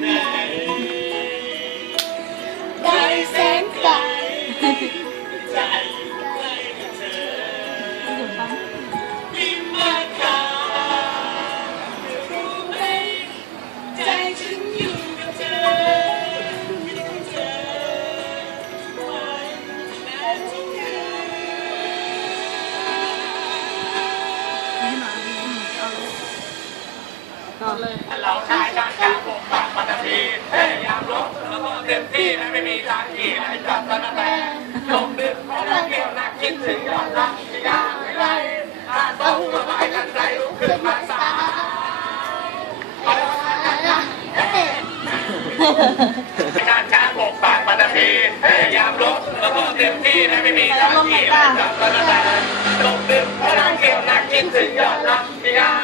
ไหแสนไกใจใกล้กัเธอพิมพ์มาตารู้ไหมใจฉันอยู่กับเธออยู่กับเธอวัทุกอยเาชาง เต็มที่และไม่มีทางขี่และจับตะนแต่ลงดึกเพราะเราเกี่ยวนักคิดถึงยอดรักยากไม่ไรถ้าต้องระบายกันใจลุกขึ้นมาสาชาติชาติปกปักปัตตภีพยายามลบแล้วก็เต็มที่และไม่มีทางขี่และจับตะนแต่ลงดึกเพราะเราเกี่ยวนักคิดถึงยอดรักยาก